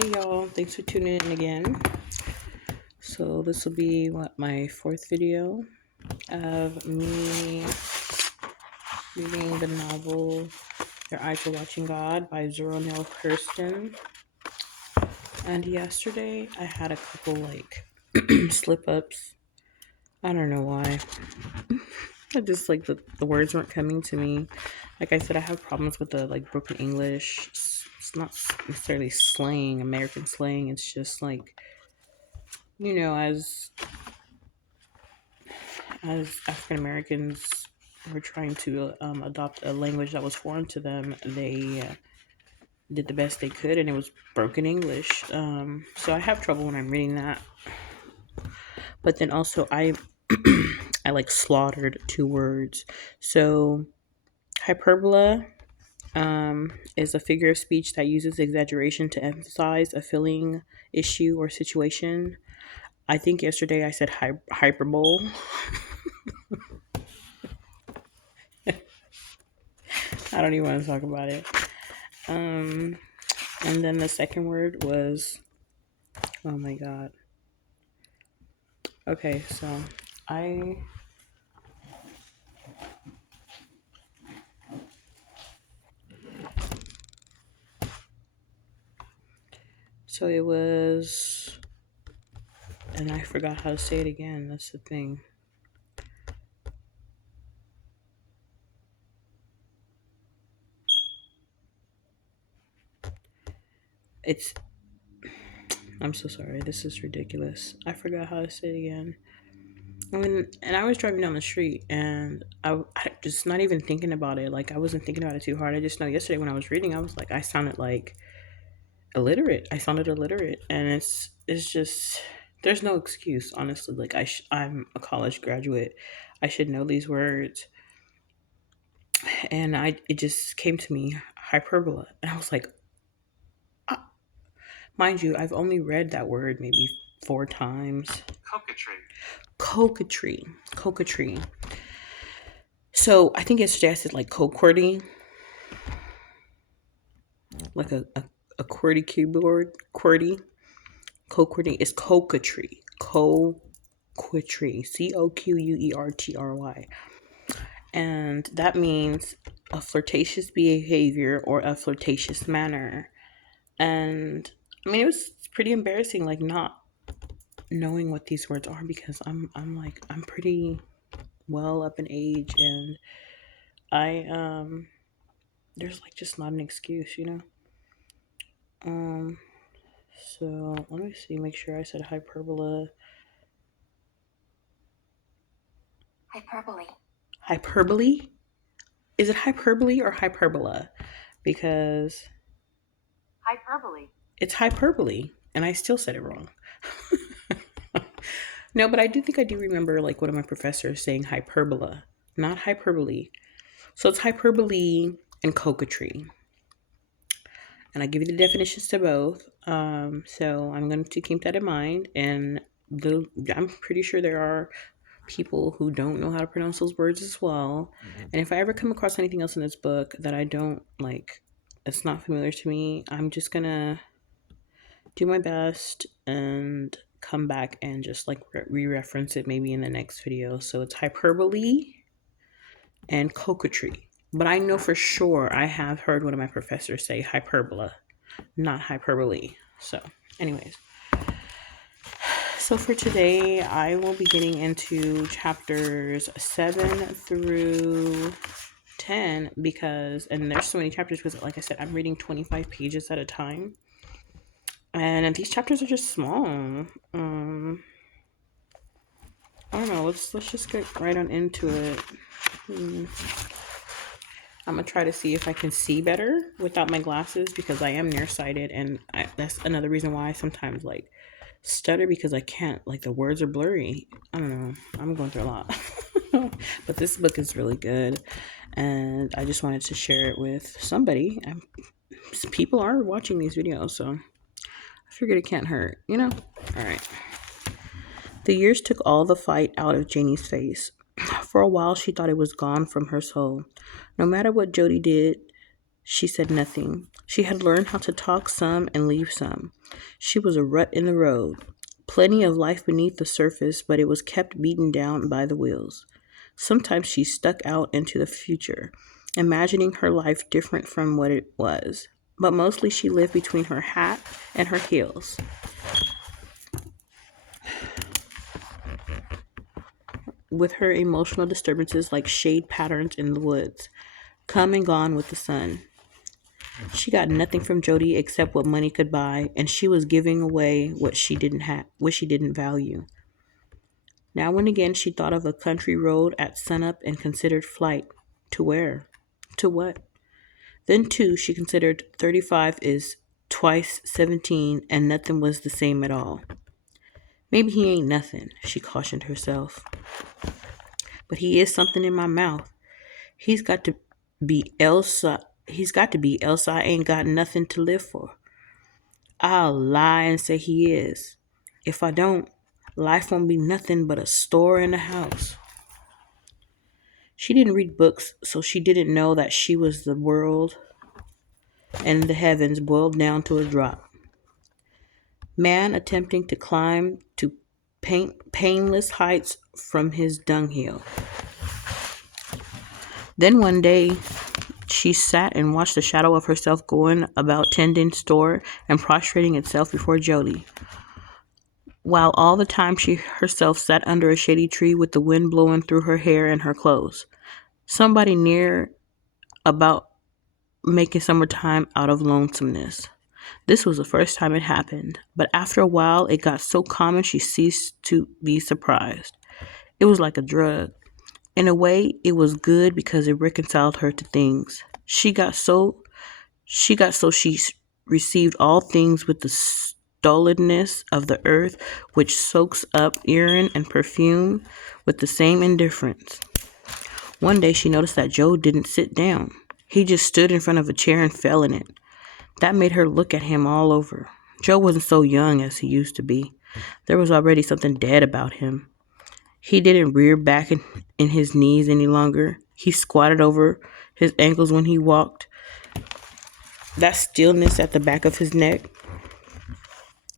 Hey y'all, thanks for tuning in again. So this will be my fourth video of me reading the novel Your Eyes Are Watching God by Zora Neale Hurston. And yesterday I had a couple slip ups. I don't know why. I just the words weren't coming to me. Like I said, I have problems with the broken English. It's not necessarily slang, American slang. It's just as African Americans were trying to adopt a language that was foreign to them, they did the best they could, and it was broken English. So I have trouble when I'm reading that. But then also, I slaughtered two words. So hyperbola is a figure of speech that uses exaggeration to emphasize a feeling, issue, or situation. I think yesterday I said hyperbole. I don't even want to talk about it. And then the second word was, oh my god. Okay, so it was, and I forgot how to say it again. That's the thing. I'm so sorry. This is ridiculous. I forgot how to say it again. And I was driving down the street, and I just not even thinking about it. I wasn't thinking about it too hard. I just know yesterday when I was reading, I was like, I sounded illiterate. I sounded illiterate, and it's just there's no excuse, honestly. I'm a college graduate. I should know these words, and it just came to me, hyperbola, and I was like, mind you, I've only read that word maybe 4 times. Coquetry. So I think yesterday I said QWERTY, like a QWERTY keyboard. QWERTY is coquetry. Coquetry. COQUERTRY. And that means a flirtatious behavior or a flirtatious manner. And I mean, it was pretty embarrassing, not knowing what these words are, because I'm pretty well up in age, and there's just not an excuse, So let me see, make sure I said hyperbola. Hyperbole? Is it hyperbole or hyperbola? Because hyperbole. It's hyperbole, and I still said it wrong. No, but I do remember one of my professors saying hyperbola, not hyperbole. So it's hyperbole and coquetry. And I give you the definitions to both. So I'm going to keep that in mind. And I'm pretty sure there are people who don't know how to pronounce those words as well. Mm-hmm. And if I ever come across anything else in this book that I don't it's not familiar to me, I'm just gonna do my best and come back and just re-reference it maybe in the next video. So it's hyperbole and coquetry. But I know for sure I have heard one of my professors say hyperbola, not hyperbole. So anyways, so for today, I will be getting into chapters 7 through 10 and there's so many chapters because, like I said, I'm reading 25 pages at a time. And these chapters are just small. I don't know. Let's just get right on into it. I'm gonna try to see if I can see better without my glasses, because I am nearsighted, and that's another reason why I sometimes stutter, because I can't, the words are blurry. I don't know. I'm going through a lot. But this book is really good, and I just wanted to share it with somebody. People are watching these videos, so I figured it can't hurt, All right. The years took all the fight out of Janie's face. For a while, she thought it was gone from her soul. No matter what Jody did, She said nothing. She had learned how to talk some and leave some. She was a rut in the road. Plenty of life beneath the surface, but it was kept beaten down by the wheels. Sometimes she stuck out into the future, imagining her life different from what it was. But mostly she lived between her hat and her heels. With her emotional disturbances like shade patterns in the woods, come and gone with the sun. She got nothing from Jody except what money could buy, and she was giving away what she didn't value. Now and again she thought of a country road at sunup and considered flight. To where? To what? Then too she considered 35 is twice 17 and nothing was the same at all. Maybe he ain't nothing, she cautioned herself. But he is something in my mouth. He's got to be Elsa. He's got to be, else I ain't got nothing to live for. I'll lie and say he is. If I don't, life won't be nothing but a store and a house. She didn't read books, so she didn't know that she was the world and the heavens boiled down to a drop. Man attempting to climb to painless heights from his dunghill. Then one day, she sat and watched the shadow of herself going about tending store and prostrating itself before Jody, while all the time she herself sat under a shady tree with the wind blowing through her hair and her clothes. Somebody near about making summertime out of lonesomeness. This was the first time it happened, but after a while it got so common she ceased to be surprised. It was like a drug. In a way, it was good because it reconciled her to things. She received all things with the stolidness of the earth, which soaks up urine and perfume with the same indifference. One day she noticed that Joe didn't sit down. He just stood in front of a chair and fell in it. That made her look at him all over. Joe wasn't so young as he used to be. There was already something dead about him. He didn't rear back in his knees any longer. He squatted over his ankles when he walked. That stillness at the back of his neck.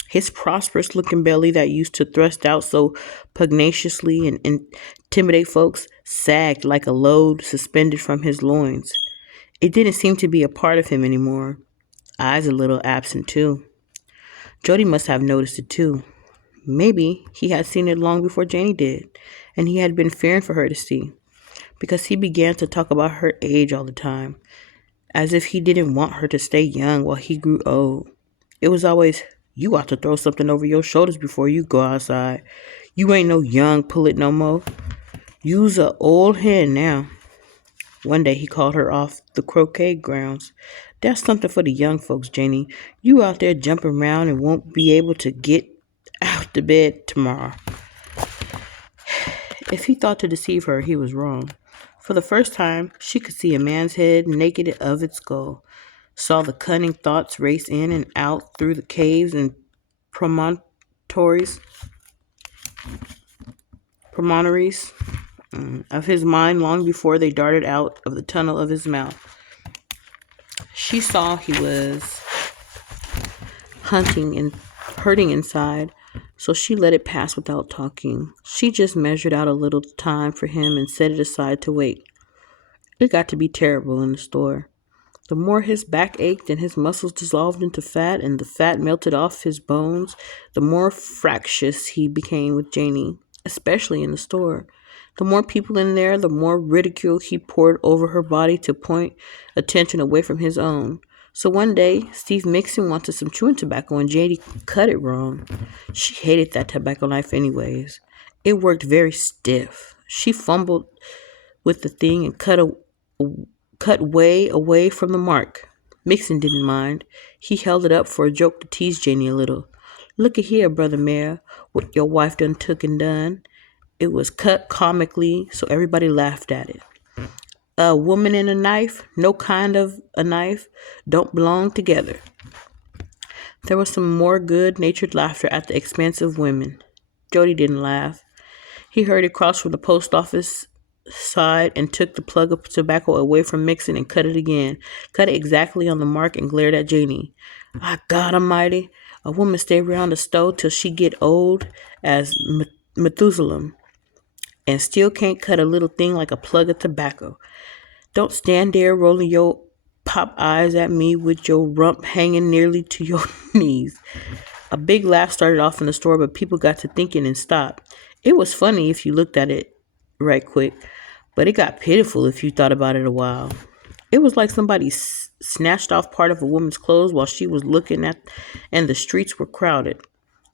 His prosperous-looking belly that used to thrust out so pugnaciously and intimidate folks sagged like a load suspended from his loins. It didn't seem to be a part of him anymore. Eyes a little absent, too. Jody must have noticed it, too. Maybe he had seen it long before Janie did, and he had been fearing for her to see, because he began to talk about her age all the time, as if he didn't want her to stay young while he grew old. It was always, you ought to throw something over your shoulders before you go outside. You ain't no young pullet no more. You's a old hen now. One day he called her off the croquet grounds. That's something for the young folks, Janie. You out there jumping around and won't be able to get out to bed tomorrow. If he thought to deceive her, he was wrong. For the first time, she could see a man's head naked of its skull, saw the cunning thoughts race in and out through the caves and promontories of his mind long before they darted out of the tunnel of his mouth. She saw he was hunting and hurting inside, so she let it pass without talking. She just measured out a little time for him and set it aside to wait. It got to be terrible in the store. The more his back ached and his muscles dissolved into fat and the fat melted off his bones, the more fractious he became with Janie, especially in the store. The more people in there, the more ridicule he poured over her body to point attention away from his own. So one day, Steve Mixon wanted some chewing tobacco and Janie cut it wrong. She hated that tobacco knife anyways. It worked very stiff. She fumbled with the thing and cut way away from the mark. Mixon didn't mind. He held it up for a joke to tease Janie a little. Look at here, Brother Mayor, what your wife done took and done. It was cut comically, so everybody laughed at it. A woman and a knife, no kind of a knife, don't belong together. There was some more good-natured laughter at the expense of women. Jody didn't laugh. He hurried across from the post office side and took the plug of tobacco away from mixing and cut it again. Cut it exactly on the mark and glared at Janie. "Ah, God Almighty, a woman stay around the stove till she get old as Methuselah and still can't cut a little thing like a plug of tobacco. Don't stand there rolling your pop eyes at me with your rump hanging nearly to your knees." A big laugh started off in the store, but people got to thinking and stopped. It was funny if you looked at it right quick, but it got pitiful if you thought about it a while. It was like somebody snatched off part of a woman's clothes while she was looking at, and the streets were crowded.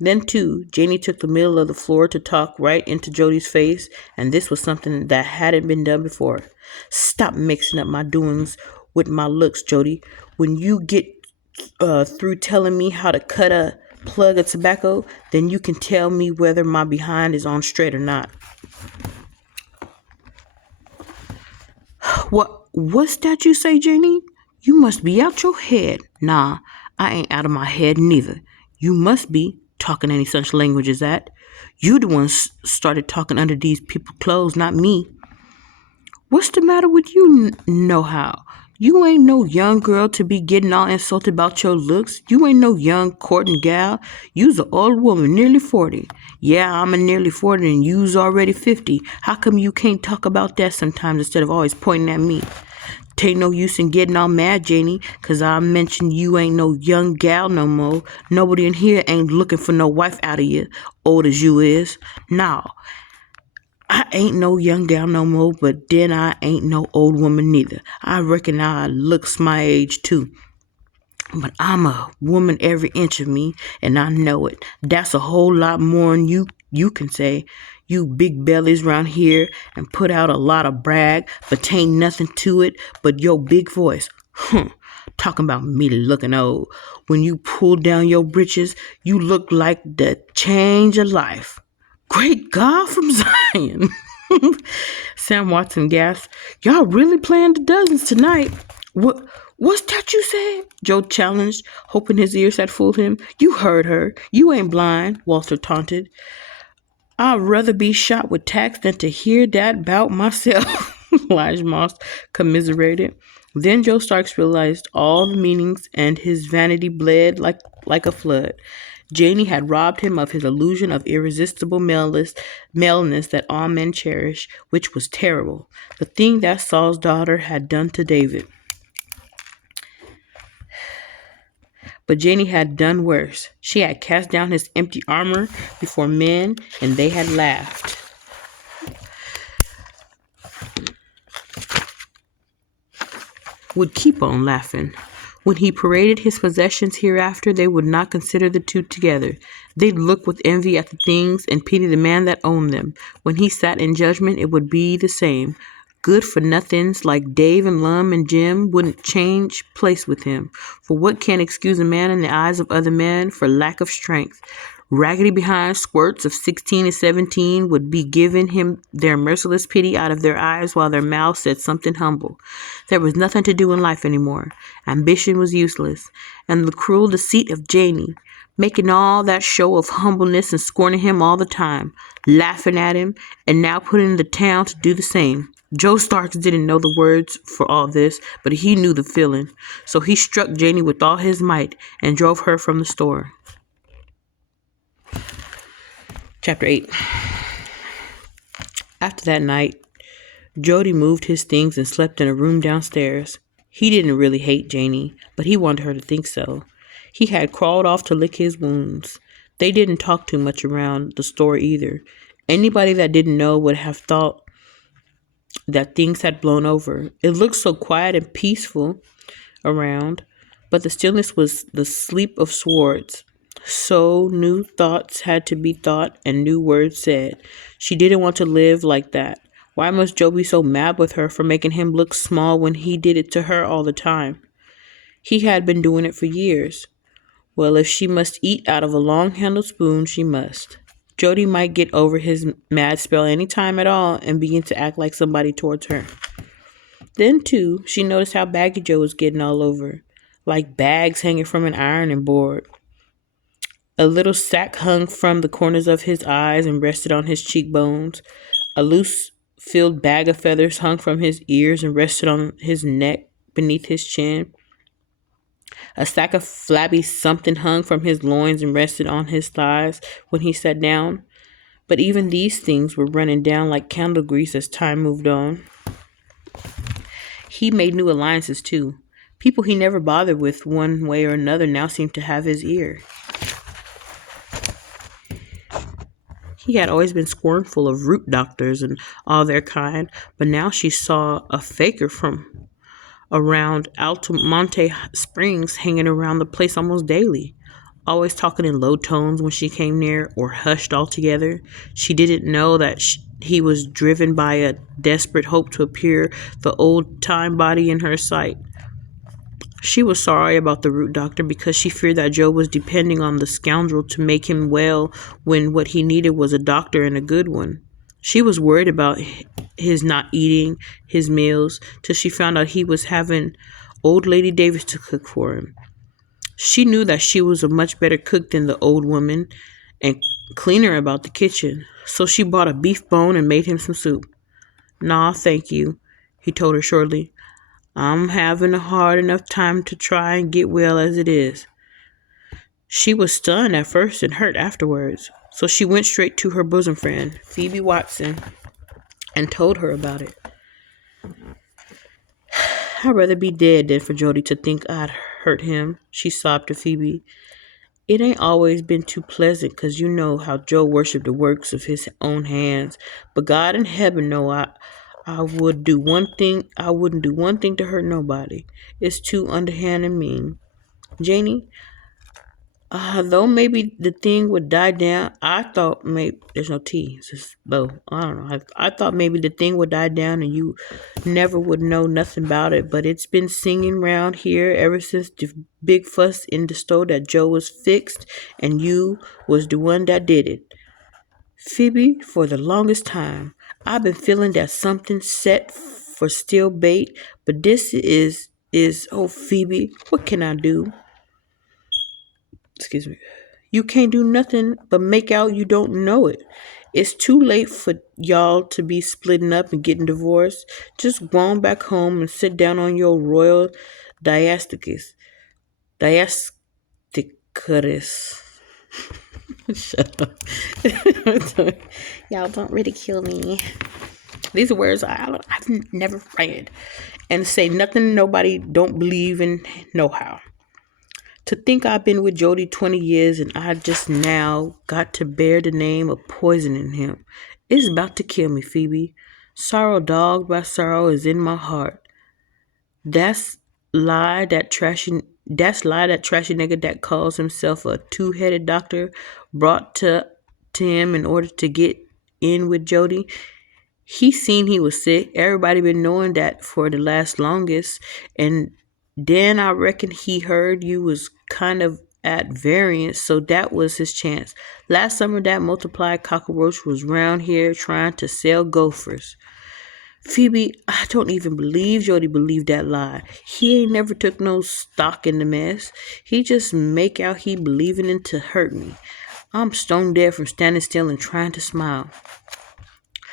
Then, too, Janie took the middle of the floor to talk right into Jody's face, and this was something that hadn't been done before. "Stop mixing up my doings with my looks, Jody. When you get through telling me how to cut a plug of tobacco, then you can tell me whether my behind is on straight or not." What's that you say, Janie? You must be out your head." "Nah, I ain't out of my head neither. You must be talking any such language as that. You the one started talking under these people's clothes, not me." "What's the matter with you, nohow? You ain't no young girl to be getting all insulted about your looks. You ain't no young courting gal. You's an old woman, nearly 40. Yeah, I'm a nearly 40 and you's already 50. How come you can't talk about that sometimes instead of always pointing at me? Tain't no use in getting all mad, Janie, 'cause I mentioned you ain't no young gal no more. Nobody in here ain't looking for no wife out of you, old as you is. Now, I ain't no young gal no more, but then I ain't no old woman neither. I reckon I looks my age too. But I'm a woman every inch of me, and I know it. That's a whole lot more'n you can say. You big bellies round here and put out a lot of brag, but tain't nothing to it but your big voice. Talking about me looking old. When you pull down your britches, you look like the change of life. Great God from Zion. Sam Watson gasped. "Y'all really playing the dozens tonight?" What's that you said?" Joe challenged, hoping his ears had fooled him. "You heard her. You ain't blind," Walter taunted. "I'd rather be shot with tacks than to hear that bout myself," Lige Moss commiserated. Then Joe Starks realized all the meanings, and his vanity bled like a flood. Janie had robbed him of his illusion of irresistible maleness that all men cherish, which was terrible. The thing that Saul's daughter had done to David. But Janie had done worse. She had cast down his empty armor before men, and they had laughed. Would keep on laughing. When he paraded his possessions hereafter, they would not consider the two together. They'd look with envy at the things and pity the man that owned them. When he sat in judgment, it would be the same. Good-for-nothings like Dave and Lum and Jim wouldn't change place with him. For what can excuse a man in the eyes of other men for lack of strength? Raggedy behind squirts of 16 and 17 would be giving him their merciless pity out of their eyes while their mouths said something humble. There was nothing to do in life anymore. Ambition was useless. And the cruel deceit of Janie, making all that show of humbleness and scorning him all the time, laughing at him, and now putting the town to do the same. Joe Starks didn't know the words for all this, but he knew the feeling. So he struck Janie with all his might and drove her from the store. Chapter 8. After that night, Jody moved his things and slept in a room downstairs. He didn't really hate Janie, but he wanted her to think so. He had crawled off to lick his wounds. They didn't talk too much around the store either. Anybody that didn't know would have thought that things had blown over. It looked so quiet and peaceful around, but the stillness was the sleep of swords. So new thoughts had to be thought and new words said. She didn't want to live like that. Why must Joe be so mad with her for making him look small when he did it to her all the time? He had been doing it for years. Well, if she must eat out of a long-handled spoon, she must. Jody might get over his mad spell any time at all and begin to act like somebody towards her. Then, too, she noticed how baggy Joe was getting all over, like bags hanging from an ironing board. A little sack hung from the corners of his eyes and rested on his cheekbones. A loose filled bag of feathers hung from his ears and rested on his neck beneath his chin. A sack of flabby something hung from his loins and rested on his thighs when he sat down. But even these things were running down like candle grease as time moved on. He made new alliances too. People he never bothered with one way or another now seemed to have his ear. He had always been scornful of root doctors and all their kind, but now she saw a faker from around Altamonte Springs hanging around the place almost daily, always talking in low tones when she came near, or hushed altogether. She didn't know that he was driven by a desperate hope to appear the old-time body in her sight. She was sorry about the root doctor because she feared that Joe was depending on the scoundrel to make him well when what he needed was a doctor and a good one. She was worried about his not eating his meals till she found out he was having old lady Davis to cook for him. She knew that she was a much better cook than the old woman and cleaner about the kitchen, so she bought a beef bone and made him some soup. "Nah, thank you," he told her shortly. "I'm having a hard enough time to try and get well as it is." She was stunned at first and hurt afterwards, so she went straight to her bosom friend, Phoebe Watson, and told her about it. "I'd rather be dead than for Jody to think I'd hurt him," she sobbed to Phoebe. "It ain't always been too pleasant, 'cause you know how Joe worshipped the works of his own hands, but God in heaven know I wouldn't do one thing to hurt nobody. It's too underhand and mean. Janie, though maybe the thing would die down, I thought maybe there's no tea. It's just low. I don't know. I thought maybe the thing would die down and you never would know nothing about it. But it's been singing round here ever since the big fuss in the store that Joe was fixed and you was the one that did it. Phoebe, for the longest time, I've been feeling that something set for steel bait, but this is oh Phoebe, what can I do?" Excuse me. "You can't do nothing but make out you don't know it. It's too late for y'all to be splitting up and getting divorced. Just go on back home and sit down on your royal diastasis. Diasticatus." Shut up. Y'all don't ridicule me. These are words I've never read. And say nothing nobody don't believe in no how. To think I've been with Jody 20 years and I just now got to bear the name of poisoning him. It's about to kill me, Phoebe. Sorrow dogged by sorrow is in my heart. That's lie that trashy nigga that calls himself a two-headed doctor brought to him in order to get in with Jody. He seen he was sick. Everybody been knowing that for the longest. And then I reckon he heard you was kind of at variance, so that was his chance. Last summer, that multiplied cockroach was round here trying to sell gophers. Phoebe, I don't even believe Jody believed that lie. He ain't never took no stock in the mess. He just make out he believing it to hurt me. I'm stone dead from standing still and trying to smile.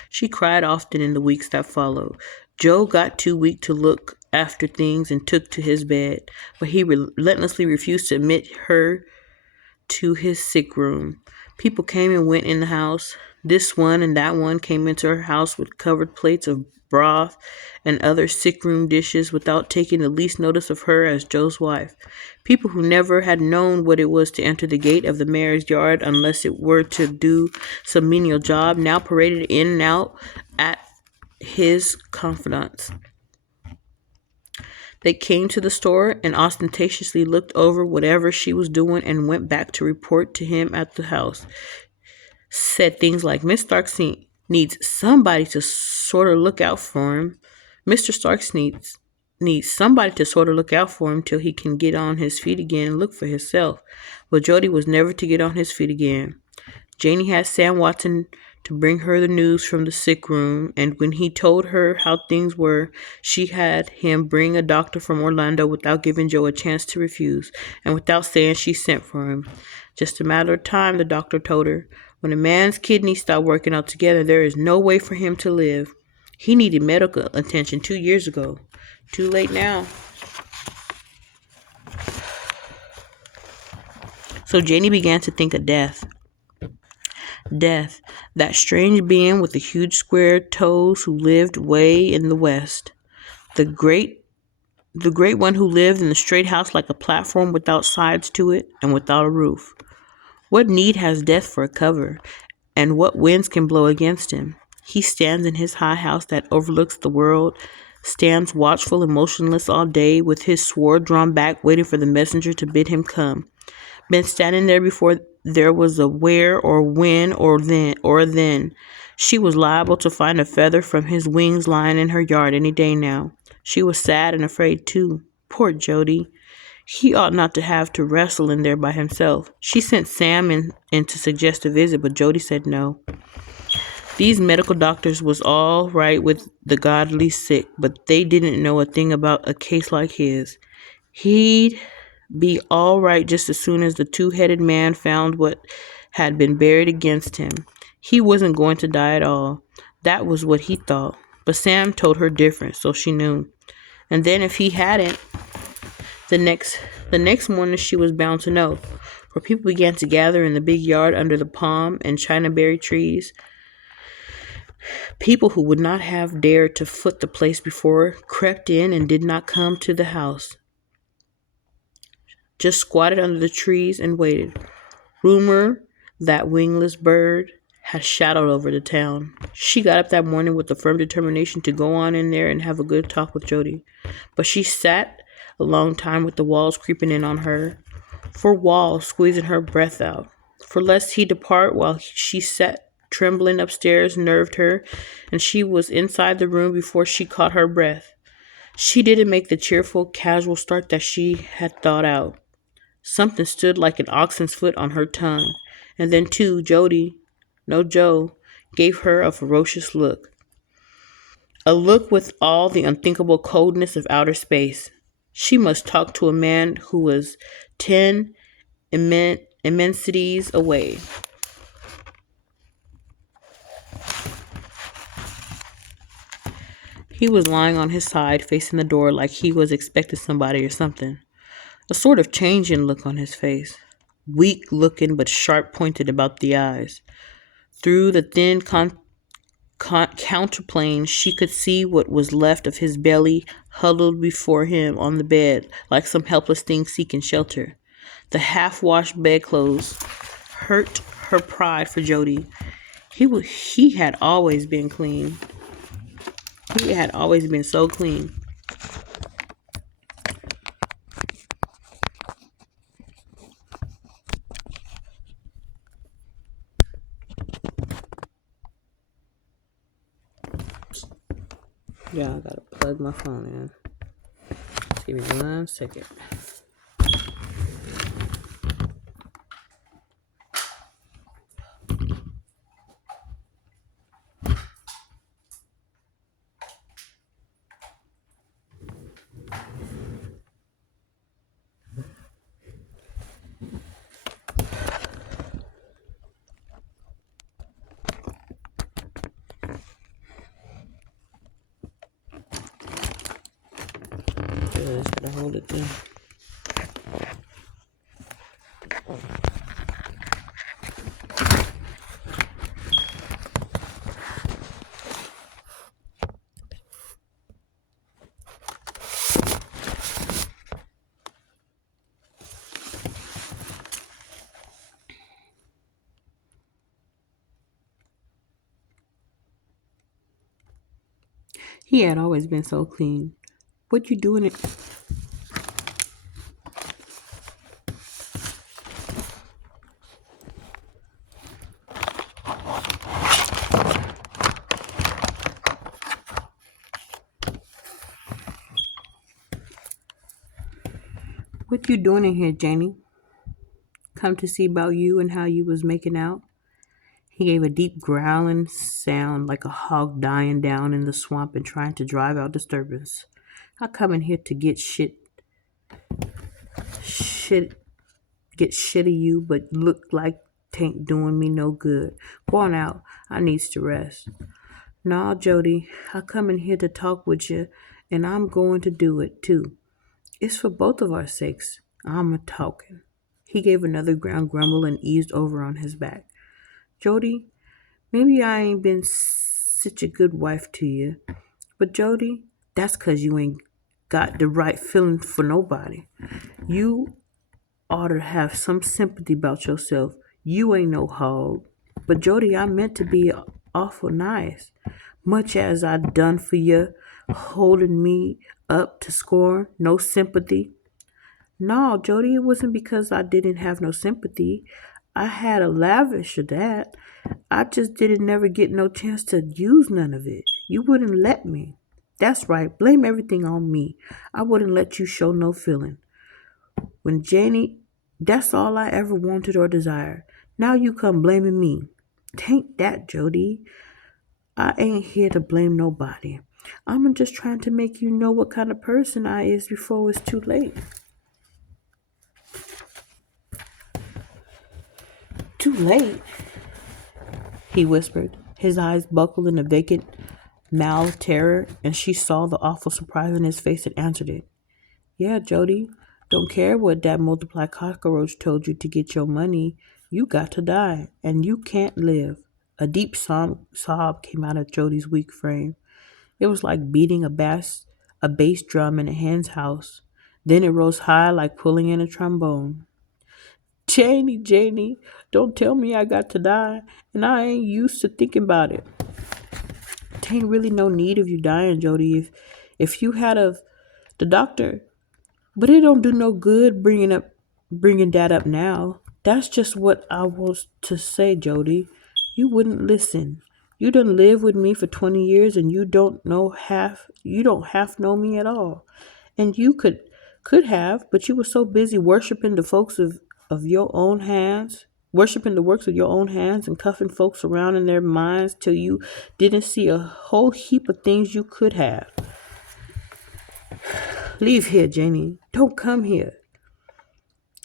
She cried often in the weeks that followed. Joe got too weak to look after things and took to his bed, but he relentlessly refused to admit her to his sick room. People came and went in the house. This one and that one came into her house with covered plates of broth and other sick-room dishes without taking the least notice of her as Joe's wife. People who never had known what it was to enter the gate of the mayor's yard unless it were to do some menial job now paraded in and out at his confidence. They came to the store and ostentatiously looked over whatever she was doing and went back to report to him at the house. Said things like, "Miss Starks needs somebody to sort of look out for him. Mr. Starks needs somebody to sort of look out for him till he can get on his feet again and look for himself." But Jody was never to get on his feet again. Janie had Sam Watson to bring her the news from the sick room, and when he told her how things were, she had him bring a doctor from Orlando without giving Joe a chance to refuse, and without saying she sent for him. Just a matter of time, the doctor told her. When a man's kidneys stop working altogether, there is no way for him to live. He needed medical attention 2 years ago. Too late now. So Janie began to think of Death. Death, that strange being with the huge square toes who lived way in the west. The great one who lived in the straight house like a platform without sides to it and without a roof. What need has Death for a cover, and what winds can blow against him? He stands in his high house that overlooks the world, stands watchful and motionless all day with his sword drawn back, waiting for the messenger to bid him come. Been standing there before there was a where or when or then. She was liable to find a feather from his wings lying in her yard any day now. She was sad and afraid too. Poor Jody. He ought not to have to wrestle in there by himself. She sent Sam in to suggest a visit, but Jody said no. These medical doctors was all right with the godly sick, but they didn't know a thing about a case like his. He'd be all right just as soon as the two-headed man found what had been buried against him. He wasn't going to die at all. That was what he thought. But Sam told her different, so she knew. And then if he hadn't, the next morning she was bound to know, for people began to gather in the big yard under the palm and chinaberry trees. People who would not have dared to foot the place before crept in and did not come to the house. Just squatted under the trees and waited. Rumor, that wingless bird, had shadowed over the town. She got up that morning with the firm determination to go on in there and have a good talk with Jody. But she sat a long time with the walls creeping in on her, for walls squeezing her breath out. For lest he depart while she sat trembling upstairs nerved her, and she was inside the room before she caught her breath. She didn't make the cheerful, casual start that she had thought out. Something stood like an oxen's foot on her tongue. And then, too, Jody, no Joe, gave her a ferocious look. A look with all the unthinkable coldness of outer space. She must talk to a man who was 10 immensities away. He was lying on his side, facing the door like he was expecting somebody or something. A sort of changing look on his face. Weak looking but sharp pointed about the eyes. Through the thin counterplane, she could see what was left of his belly huddled before him on the bed like some helpless thing seeking shelter. The half-washed bedclothes hurt her pride for Jody. He had always been clean. He had always been so clean. Yeah, I gotta plug my phone in. Just give me 1 second. Just gotta hold it there. He had always been so clean. What you doing? What you doing in here, Janie? Come to see about you and how you was making out. He gave a deep growling sound like a hog dying down in the swamp and trying to drive out disturbance. I come in here to get shit of you, but look like tain't doing me no good. Go on out. I needs to rest. Nah, Jody, I come in here to talk with you, and I'm going to do it too. It's for both of our sakes. I'm a talking. He gave another ground grumble and eased over on his back. Jody, maybe I ain't been such a good wife to you, but Jody, that's 'cause you ain't got the right feeling for nobody. You ought to have some sympathy about yourself. You ain't no hog. But Jody, I meant to be awful nice. Much as I done for you, holding me up to scorn, no sympathy. No, Jody, it wasn't because I didn't have no sympathy. I had a lavish of that. I just didn't never get no chance to use none of it. You wouldn't let me. That's right. Blame everything on me. I wouldn't let you show no feeling. When Janie, that's all I ever wanted or desired. Now you come blaming me. Tain't that, Jody. I ain't here to blame nobody. I'm just trying to make you know what kind of person I is before it's too late. Too late? He whispered, his eyes buckled in a vacant, mouthed terror, and she saw the awful surprise in his face and answered it. Yeah, Jody, don't care what that multiplied cockroach told you to get your money. You got to die, and you can't live. A deep sob came out of Jody's weak frame. It was like beating a bass drum in a hen's house. Then it rose high like pulling in a trombone. Janie, Janie, don't tell me I got to die, and I ain't used to thinking about it. Tain't really no need of you dying, Jody. If you had of the doctor, but it don't do no good bringing that up now. That's just what I was to say, Jody. You wouldn't listen. You done lived with me for 20 years and you don't half know me at all. And you could have, but you were so busy worshiping the folks of your own hands, worshiping the works of your own hands and cuffing folks around in their minds till you didn't see a whole heap of things you could have. Leave here, Janie. Don't come here.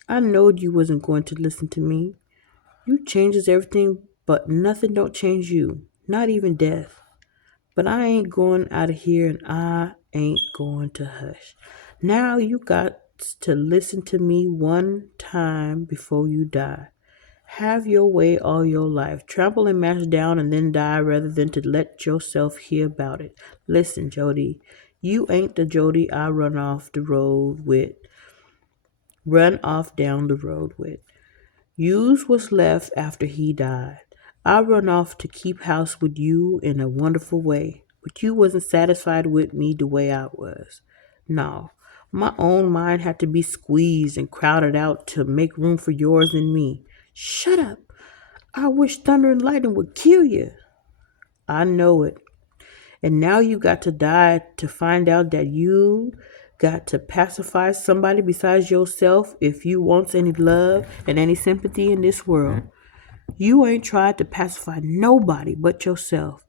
I knowed you wasn't going to listen to me. You changes everything, but nothing don't change you. Not even death. But I ain't going out of here and I ain't going to hush. Now you got to listen to me one time before you die. Have your way all your life. Trample and mash down and then die rather than to let yourself hear about it. Listen, Jody. You ain't the Jody I run off down the road with. You's was left after he died. I run off to keep house with you in a wonderful way, but you wasn't satisfied with me the way I was. No, my own mind had to be squeezed and crowded out to make room for yours and me. Shut up. I wish thunder and lightning would kill you. I know it. And now you got to die to find out that you got to pacify somebody besides yourself if you wants any love and any sympathy in this world. You ain't tried to pacify nobody but yourself.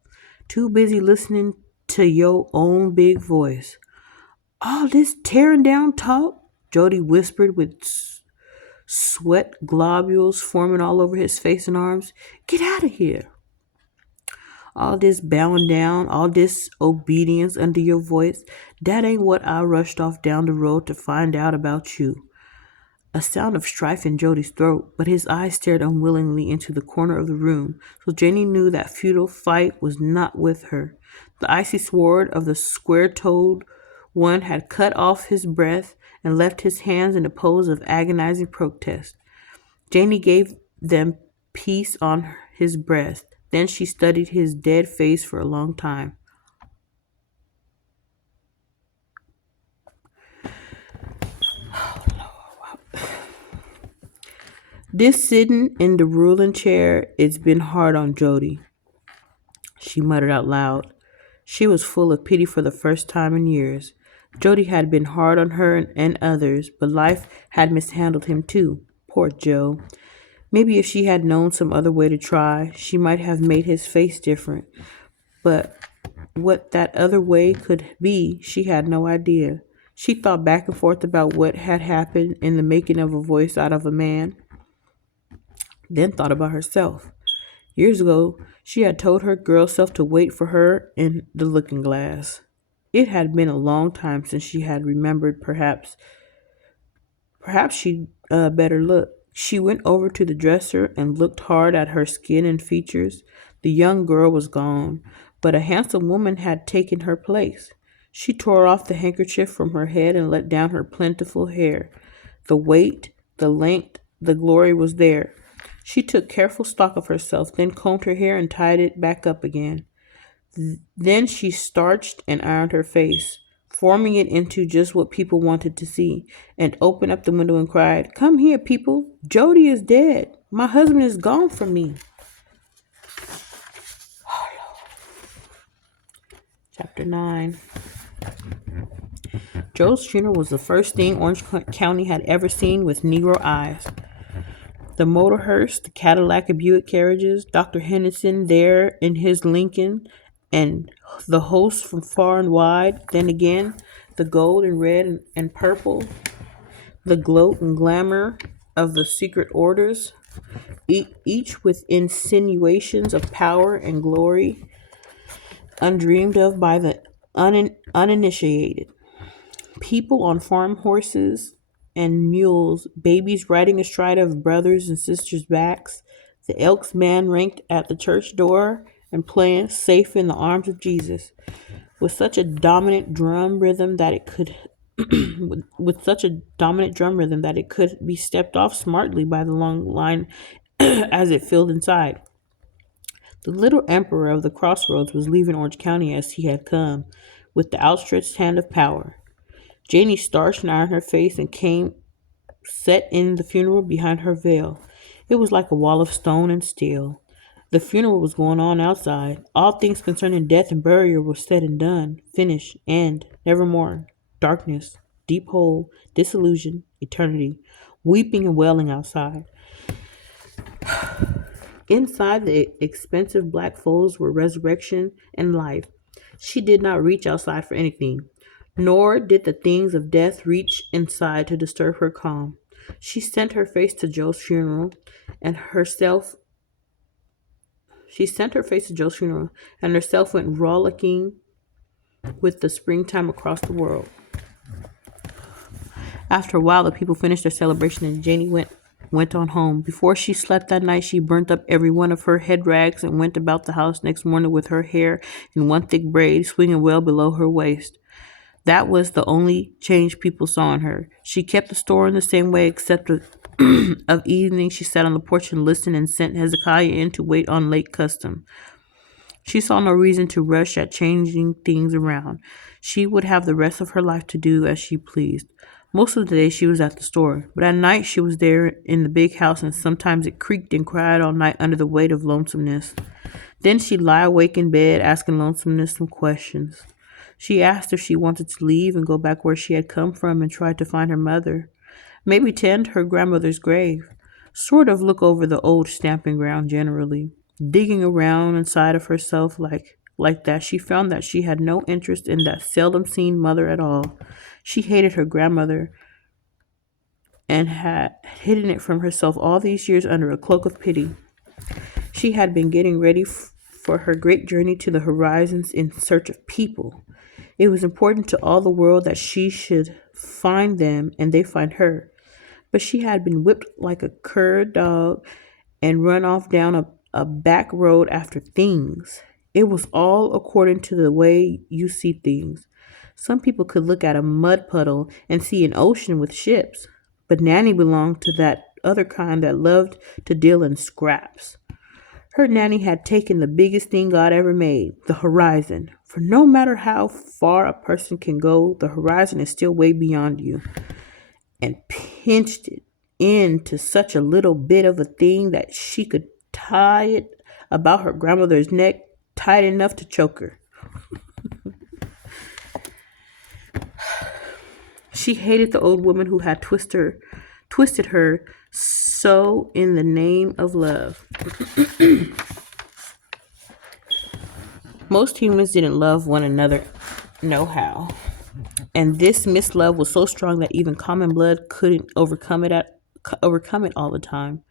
Too busy listening to your own big voice. All this tearing down talk, Jody whispered with sweat globules forming all over his face and arms. Get out of here. All this bowing down, all this obedience under your voice, that ain't what I rushed off down the road to find out about you. A sound of strife in Jody's throat, but his eyes stared unwillingly into the corner of the room, so Janie knew that futile fight was not with her. The icy sword of the square-toed one had cut off his breath and left his hands in a pose of agonizing protest. Janie gave them peace on his breast. Then she studied his dead face for a long time. This sitting in the ruling chair, it's been hard on Jody, she muttered out loud. She was full of pity for the first time in years. Jody had been hard on her and others, but life had mishandled him too. Poor Joe. Maybe if she had known some other way to try, she might have made his face different. But what that other way could be, she had no idea. She thought back and forth about what had happened in the making of a voice out of a man, then thought about herself. Years ago, she had told her girl self to wait for her in the looking glass. It had been a long time since she had remembered, perhaps she'd better look. She went over to the dresser and looked hard at her skin and features. The young girl was gone, but a handsome woman had taken her place. She tore off the handkerchief from her head and let down her plentiful hair. The weight, the length, the glory was there. She took careful stock of herself, then combed her hair and tied it back up again. Then she starched and ironed her face, forming it into just what people wanted to see, and opened up the window and cried, "Come here, people. Jody is dead. My husband is gone from me." Chapter 9. Joe's funeral was the first thing Orange County had ever seen with Negro eyes. The motor hearse, the Cadillac and Buick carriages, Dr. Henderson there in his Lincoln, and the hosts from far and wide. Then again, the gold and red and purple, the gloat and glamour of the secret orders, each with insinuations of power and glory undreamed of by the uninitiated. People on farm horses and mules, babies riding astride of brothers and sisters' backs, the Elks band ranked at the church door and playing "Safe in the Arms of Jesus" with such a dominant drum rhythm that it could be stepped off smartly by the long line as it filled inside. The little emperor of the crossroads was leaving Orange County as he had come, with the outstretched hand of power. Janie starched and ironed her face and came set in the funeral behind her veil. It was like a wall of stone and steel. The funeral was going on outside. All things concerning death and burial were said and done, finished, and nevermore. Darkness, deep hole, disillusion, eternity, weeping and wailing outside. Inside the expensive black folds were resurrection and life. She did not reach outside for anything, nor did the things of death reach inside to disturb her calm. She sent her face to Joe's funeral and herself went rollicking with the springtime across the world. After a while, the people finished their celebration and Janie went on home. Before she slept that night, she burnt up every one of her head rags and went about the house next morning with her hair in one thick braid swinging well below her waist. That was the only change people saw in her. She kept the store in the same way, except of evenings she sat on the porch and listened and sent Hezekiah in to wait on late custom. She saw no reason to rush at changing things around. She would have the rest of her life to do as she pleased. Most of the day she was at the store, but at night she was there in the big house, and sometimes it creaked and cried all night under the weight of lonesomeness. Then she'd lie awake in bed asking lonesomeness some questions. She asked if she wanted to leave and go back where she had come from and try to find her mother. Maybe tend her grandmother's grave. Sort of look over the old stamping ground generally. Digging around inside of herself like that, she found that she had no interest in that seldom seen mother at all. She hated her grandmother and had hidden it from herself all these years under a cloak of pity. She had been getting ready for her great journey to the horizons in search of people. It was important to all the world that she should find them and they find her. But she had been whipped like a cur dog and run off down a back road after things. It was all according to the way you see things. Some people could look at a mud puddle and see an ocean with ships, but Nanny belonged to that other kind that loved to deal in scraps. Her Nanny had taken the biggest thing God ever made, the horizon. For no matter how far a person can go, the horizon is still way beyond you. And pinched it into such a little bit of a thing that she could tie it about her grandmother's neck tight enough to choke her. She hated the old woman who had twisted her so in the name of love. Most humans didn't love one another nohow. And this mislove was so strong that even common blood couldn't overcome it overcome it all the time.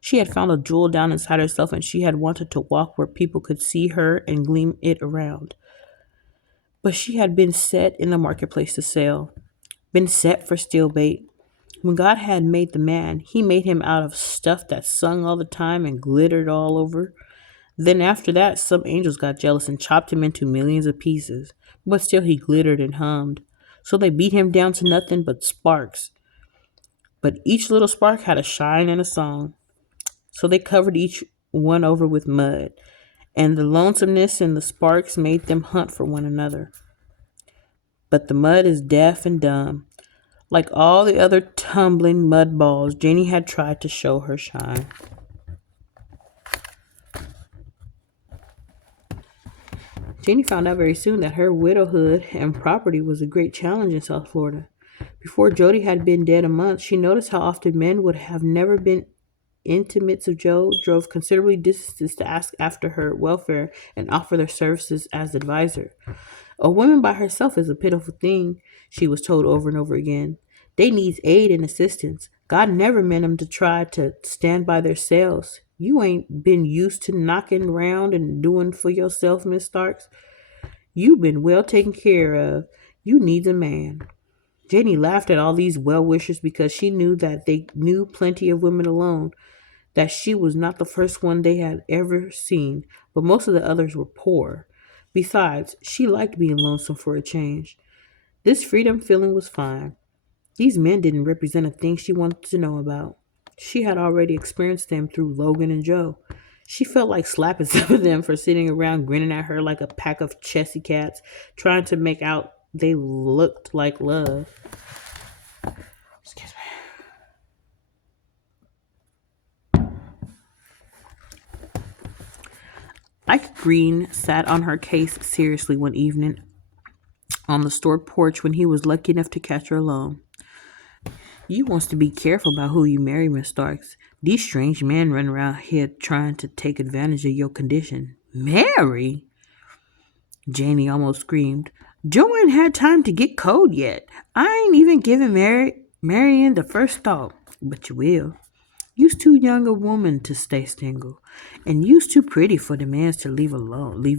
She had found a jewel down inside herself and she had wanted to walk where people could see her and gleam it around. But she had been set in the marketplace to sell, been set for steel bait. When God had made the man, he made him out of stuff that sung all the time and glittered all over. Then after that, some angels got jealous and chopped him into millions of pieces. But still he glittered and hummed. So they beat him down to nothing but sparks. But each little spark had a shine and a song. So they covered each one over with mud. And the lonesomeness and the sparks made them hunt for one another. But the mud is deaf and dumb. Like all the other tumbling mud balls, Janie had tried to show her shine. Janie found out very soon that her widowhood and property was a great challenge in South Florida. Before Jody had been dead a month, she noticed how often men would have never been intimates of Joe, drove considerably distances to ask after her welfare and offer their services as advisor. A woman by herself is a pitiful thing, she was told over and over again. They needs aid and assistance. God never meant them to try to stand by themselves. You ain't been used to knocking around and doing for yourself, Miss Starks. You been well taken care of. You needs a man. Jenny laughed at all these well-wishers because she knew that they knew plenty of women alone, that she was not the first one they had ever seen, but most of the others were poor. Besides, she liked being lonesome for a change. This freedom feeling was fine. These men didn't represent a thing she wanted to know about. She had already experienced them through Logan and Joe. She felt like slapping some of them for sitting around grinning at her like a pack of chessy cats, trying to make out they looked like love. Excuse me. Ike Green sat on her case seriously one evening on the store porch when he was lucky enough to catch her alone. You wants to be careful about who you marry, Miss Starks. These strange men run around here trying to take advantage of your condition. Marry? Janie almost screamed. Joe ain't had time to get cold yet. I ain't even given marrying the first thought. But you will. You's too young a woman to stay single. And you's too pretty for the mans to leave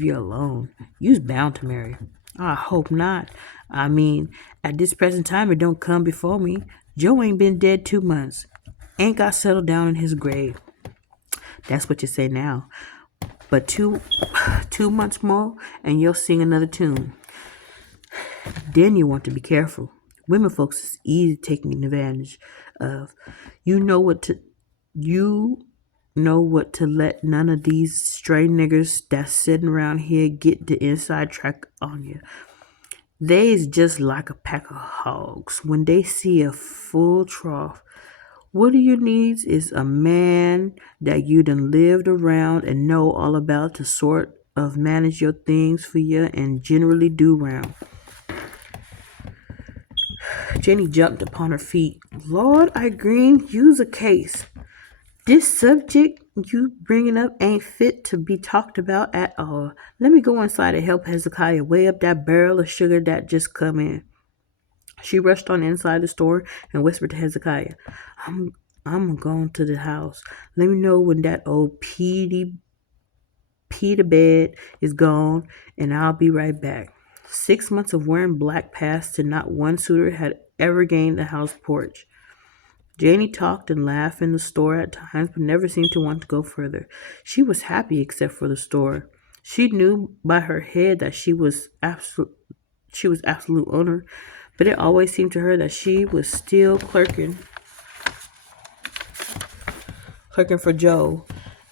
you alone. You's bound to marry. I hope not. I mean, at this present time, it don't come before me. Joe ain't been dead 2 months. Ain't got settled down in his grave. That's what you say now. But two months more, and you'll sing another tune. Then you want to be careful. Women folks is easy taking advantage of. You know what to let none of these stray niggers that's sitting around here get the inside track on you. They's just like a pack of hogs. When they see a full trough, what you needs is a man that you done lived around and know all about to sort of manage your things for you and generally do round. Jenny jumped upon her feet. Lord, I green, you's a case. This subject you bringing up ain't fit to be talked about at all. Let me go inside and help Hezekiah weigh up that barrel of sugar that just come in. She rushed on inside the store and whispered to Hezekiah, I'm going to the house. Let me know when that old Peter bed is gone, and I'll be right back. 6 months of wearing black passed and not one suitor had ever gained the house porch. Janie talked and laughed in the store at times, but never seemed to want to go further. She was happy except for the store. She knew by her head that she was absolute owner, but it always seemed to her that she was still clerking for Joe,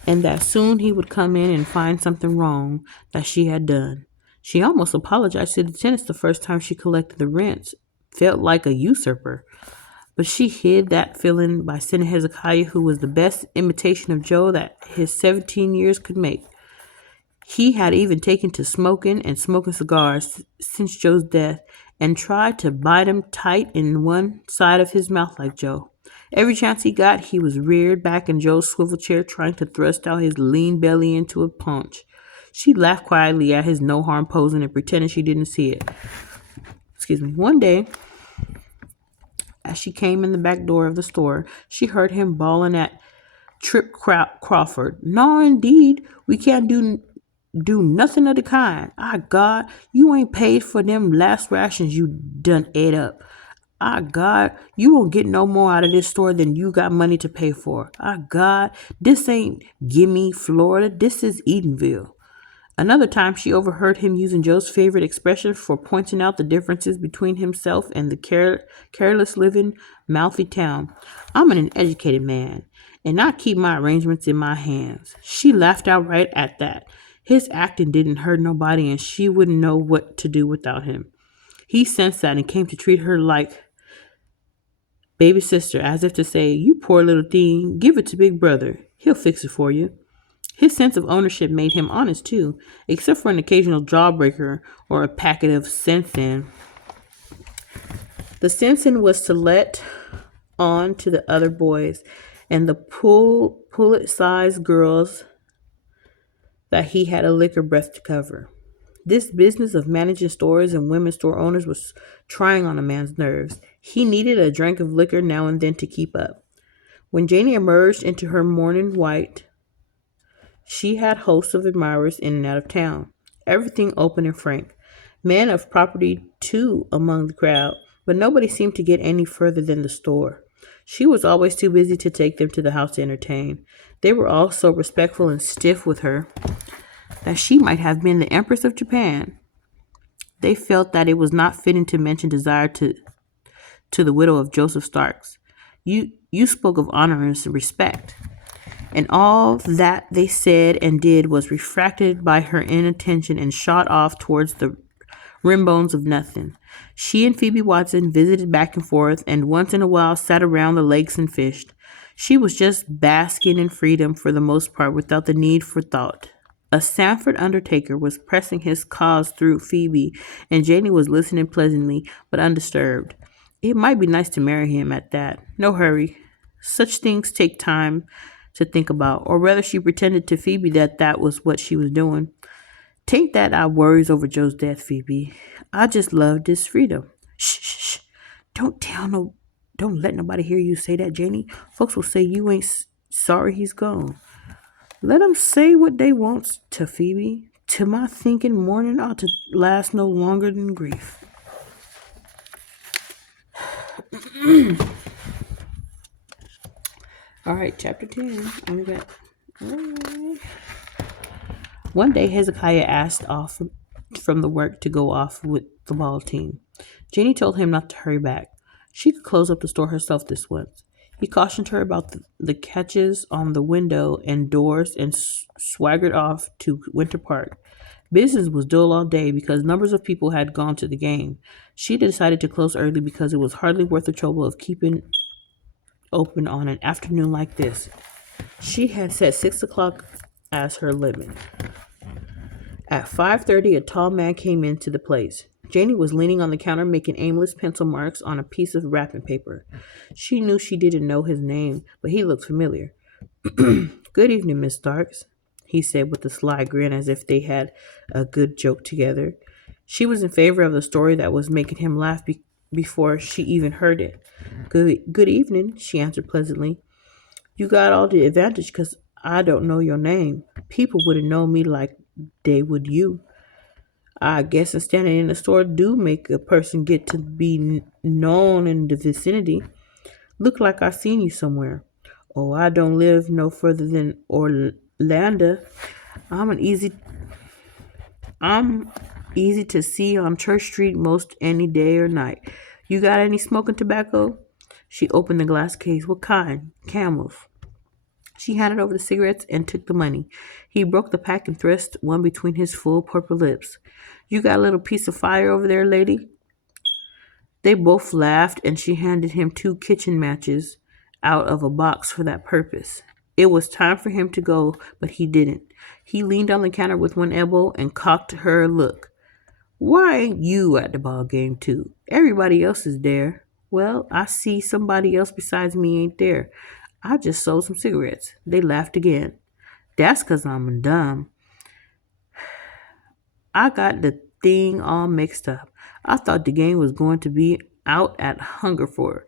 and that soon he would come in and find something wrong that she had done. She almost apologized to the tenants the first time she collected the rents. Felt like a usurper. But she hid that feeling by sending Hezekiah, who was the best imitation of Joe that his 17 years could make. He had even taken to smoking cigars since Joe's death and tried to bite him tight in one side of his mouth like Joe. Every chance he got, he was reared back in Joe's swivel chair trying to thrust out his lean belly into a punch. She laughed quietly at his no-harm posing and pretended she didn't see it. One day, As she came in the back door of the store, she heard him bawling at Trip Crawford. No, indeed, we can't do nothing of the kind. Ah, God, you ain't paid for them last rations you done ate up. Ah, God, you won't get no more out of this store than you got money to pay for. Ah, God, this ain't Gimme, Florida. This is Edenville. Another time, she overheard him using Joe's favorite expression for pointing out the differences between himself and the careless living, mouthy town. I'm an educated man, and I keep my arrangements in my hands. She laughed outright at that. His acting didn't hurt nobody, and she wouldn't know what to do without him. He sensed that and came to treat her like baby sister, as if to say, "You poor little thing, give it to Big Brother. He'll fix it for you." His sense of ownership made him honest too, except for an occasional jawbreaker or a packet of sensen. The sensen was to let on to the other boys and the pullet-sized girls that he had a liquor breath to cover. This business of managing stores and women store owners was trying on a man's nerves. He needed a drink of liquor now and then to keep up. When Janie emerged into her morning white, she had hosts of admirers in and out of town, everything open and frank. Men of property, too, among the crowd, but nobody seemed to get any further than the store. She was always too busy to take them to the house to entertain. They were all so respectful and stiff with her that she might have been the Empress of Japan. They felt that it was not fitting to mention desire to the widow of Joseph Starks. You spoke of honor and respect. And all that they said and did was refracted by her inattention and shot off towards the rim bones of nothing. She and Phoebe Watson visited back and forth, and once in a while sat around the lakes and fished. She was just basking in freedom for the most part without the need for thought. A Sanford undertaker was pressing his cause through Phoebe, and Janie was listening pleasantly but undisturbed. It might be nice to marry him at that. No hurry. Such things take time to think about, or rather she pretended to Phoebe that that was what she was doing. "Tain't that I worries over Joe's death, Phoebe. I just love this freedom." Shh, shh, shh. Don't let nobody hear you say that, Janie. Folks will say you ain't sorry he's gone. Let 'em say what they wants to, Phoebe. To my thinking, mourning ought to last no longer than grief. All right, chapter 10. I'm back. One day, Hezekiah asked off from the work to go off with the ball team. Janie told him not to hurry back. She could close up the store herself this once. He cautioned her about the catches on the window and doors and swaggered off to Winter Park. Business was dull all day because numbers of people had gone to the game. She decided to close early because it was hardly worth the trouble of keeping open on an afternoon like this. She had set 6 o'clock as her limit. At 5:30, a tall man came into the place. Janie was leaning on the counter making aimless pencil marks on a piece of wrapping paper. She knew she didn't know his name, but he looked familiar. "Good evening, Miss Starks," he said with a sly grin as if they had a good joke together. She was in favor of the story that was making him laugh before she even heard it. Good evening," she answered pleasantly. "You got all the advantage 'cause I don't know your name. People wouldn't know me like they would you. I guess standing in the store do make a person get to be known in the vicinity. Look like I seen you somewhere. Oh, I don't live no further than Orlando. I'm easy to see on Church Street most any day or night. You got any smoking tobacco?" She opened the glass case. "What kind?" "Camels." She handed over the cigarettes and took the money. He broke the pack and thrust one between his full purple lips. "You got a little piece of fire over there, lady?" They both laughed, and she handed him 2 kitchen matches out of a box for that purpose. It was time for him to go, but he didn't. He leaned on the counter with one elbow and cocked her a look. "Why ain't you at the ball game, too? Everybody else is there." "Well, I see somebody else besides me ain't there. I just sold some cigarettes." They laughed again. "That's 'cause I'm dumb. I got the thing all mixed up. I thought the game was going to be out at Hungerford.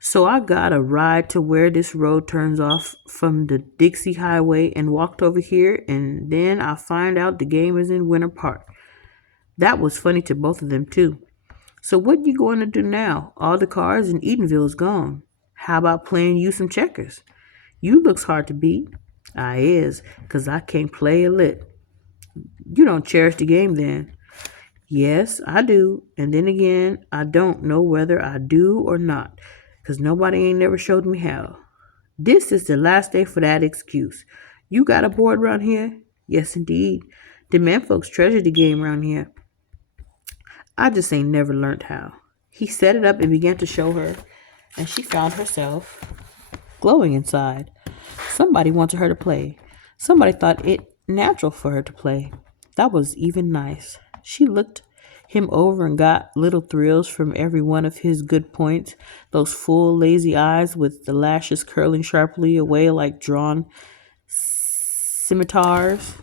So I got a ride to where this road turns off from the Dixie Highway and walked over here, and then I find out the game is in Winter Park. That was funny to both of them, too. So what you going to do now? All the cars in Edenville is gone. How about playing you some checkers? You looks hard to beat. I is, 'cause I can't play a lick. You don't cherish the game then. Yes, I do. And then again, I don't know whether I do or not, 'cause nobody ain't never showed me how. This is the last day for that excuse. You got a board round here? Yes, indeed. The men folks treasure the game round here. I just ain't never learned how. He set it up and began to show her, and she found herself glowing inside. Somebody wanted her to play. Somebody thought it natural for her to play. That was even nice. She looked him over and got little thrills from every one of his good points. Those full, lazy eyes with the lashes curling sharply away like drawn scimitars.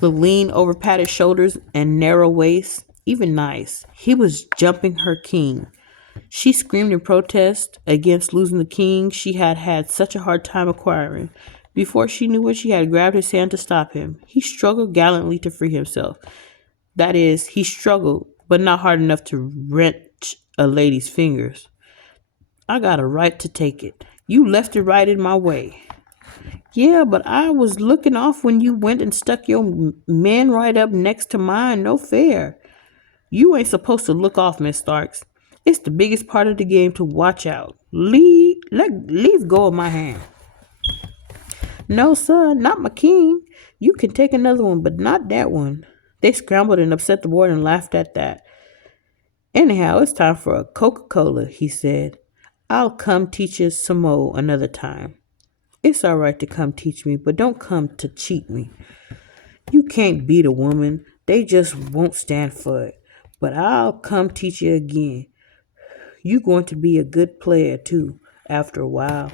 The lean over padded shoulders and narrow waist. Even nice. He was jumping her king. She screamed in protest against losing the king she had had such a hard time acquiring. Before she knew it, she had grabbed his hand to stop him. He struggled gallantly to free himself. That is, he struggled, but not hard enough to wrench a lady's fingers. I got a right to take it. You left it right in my way. Yeah, but I was looking off when you went and stuck your man right up next to mine. No fair. You ain't supposed to look off, Miss Starks. It's the biggest part of the game to watch out. Leave go of my hand. No, son, not my king. You can take another one, but not that one. They scrambled and upset the board and laughed at that. Anyhow, it's time for a Coca-Cola, he said. I'll come teach you some more another time. It's all right to come teach me, but don't come to cheat me. You can't beat a woman. They just won't stand for it. But I'll come teach you again. You going to be a good player, too, after a while.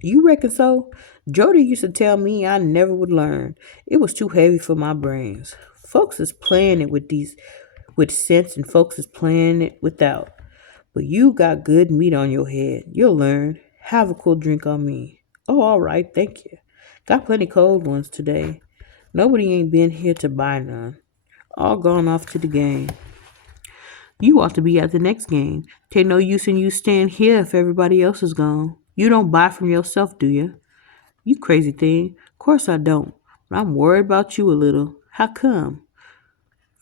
You reckon so? Jody used to tell me I never would learn. It was too heavy for my brains. Folks is playing it with sense and folks is playing it without. But you got good meat on your head. You'll learn. Have a cool drink on me. Oh, all right, thank you. Got plenty cold ones today. Nobody ain't been here to buy none. All gone off to the game. You ought to be at the next game. Tain't no use in you staying here if everybody else is gone. You don't buy from yourself, do you? You crazy thing. Course I don't. But I'm worried about you a little. How come?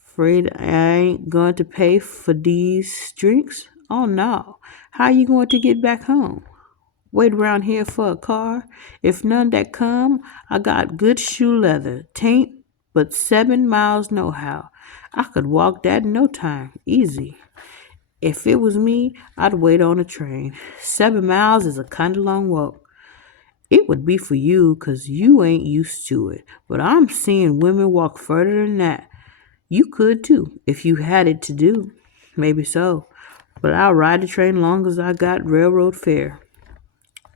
Afraid I ain't going to pay for these drinks? Oh no. How you going to get back home? Wait around here for a car? If none that come, I got good shoe leather. Tain't but 7 miles nohow. I could walk that in no time. Easy. If it was me, I'd wait on a train. 7 miles is a kind of long walk. It would be for you, 'cause you ain't used to it. But I'm seeing women walk further than that. You could too, if you had it to do. Maybe so. But I'll ride the train long as I got railroad fare.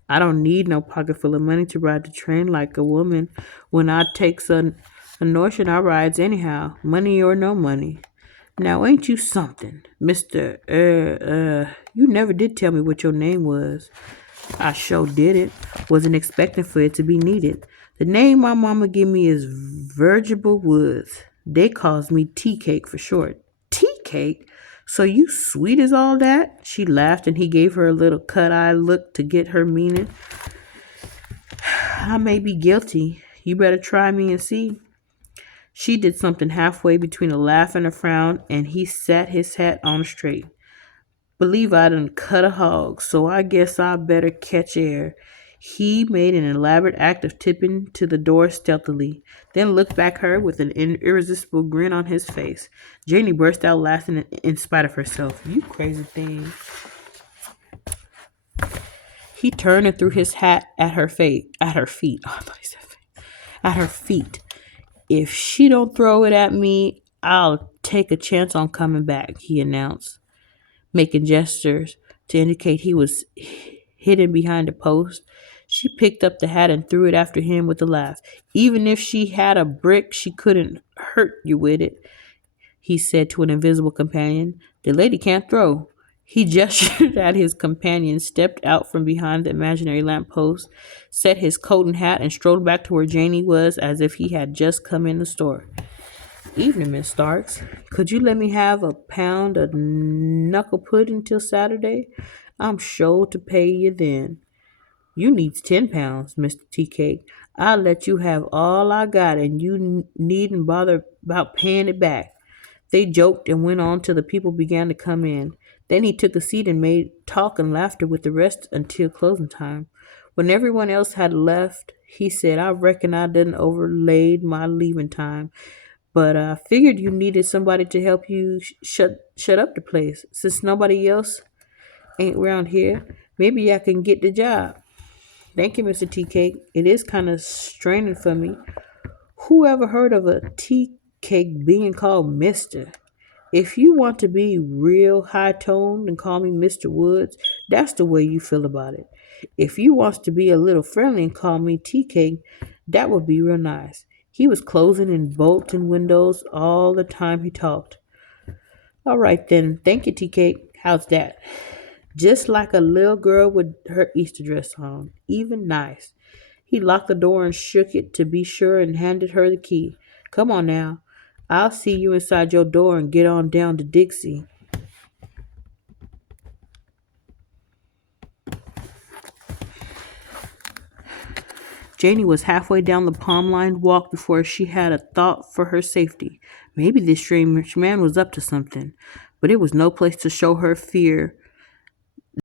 I don't need no pocket full of money to ride the train like a woman. When I takes a notion, I rides anyhow, money or no money. Now ain't you something, Mr. You never did tell me what your name was. I sure didn't. Wasn't expecting for it to be needed. The name my mama give me is Virgil Woods. They calls me Tea Cake for short. Tea Cake? So you sweet as all that? She laughed and he gave her a little cut-eye look to get her meaning. I may be guilty. You better try me and see. She did something halfway between a laugh and a frown, and he sat his hat on straight. Believe I done cut a hog, so I guess I better catch air. He made an elaborate act of tipping to the door stealthily, then looked back at her with an irresistible grin on his face. Janie burst out laughing in spite of herself. You crazy thing. He turned and threw his hat at her feet. Oh, I thought he said face. At her feet. If she don't throw it at me, I'll take a chance on coming back, he announced, making gestures to indicate he was hidden behind a post. She picked up the hat and threw it after him with a laugh. Even if she had a brick, she couldn't hurt you with it, he said to an invisible companion. The lady can't throw. He gestured at his companion, stepped out from behind the imaginary lamppost, set his coat and hat, and strode back to where Janie was as if he had just come in the store. Evening, Miss Starks. Could you let me have a pound of knuckle pudding till Saturday? I'm sure to pay you then. You needs 10 pounds, Mr. Tea Cake. I'll let you have all I got, and you needn't bother about paying it back. They joked and went on till the people began to come in. Then he took a seat and made talk and laughter with the rest until closing time. When everyone else had left, he said, I reckon I done overlaid my leaving time, but I figured you needed somebody to help you shut up the place. Since nobody else ain't round here, maybe I can get the job. Thank you, Mr. Tea Cake. It is kind of straining for me. Who ever heard of a tea cake being called Mister? If you want to be real high toned and call me Mr. Woods, that's the way you feel about it. If you wants to be a little friendly and call me Tea Cake, that would be real nice. He was closing and bolting windows all the time he talked. All right then, thank you, Tea Cake. How's that? Just like a little girl with her Easter dress on. Even nice. He locked the door and shook it to be sure and handed her the key. Come on now. I'll see you inside your door and get on down to Dixie. Janie was halfway down the palm-lined walk before she had a thought for her safety. Maybe this strange man was up to something, but it was no place to show her fear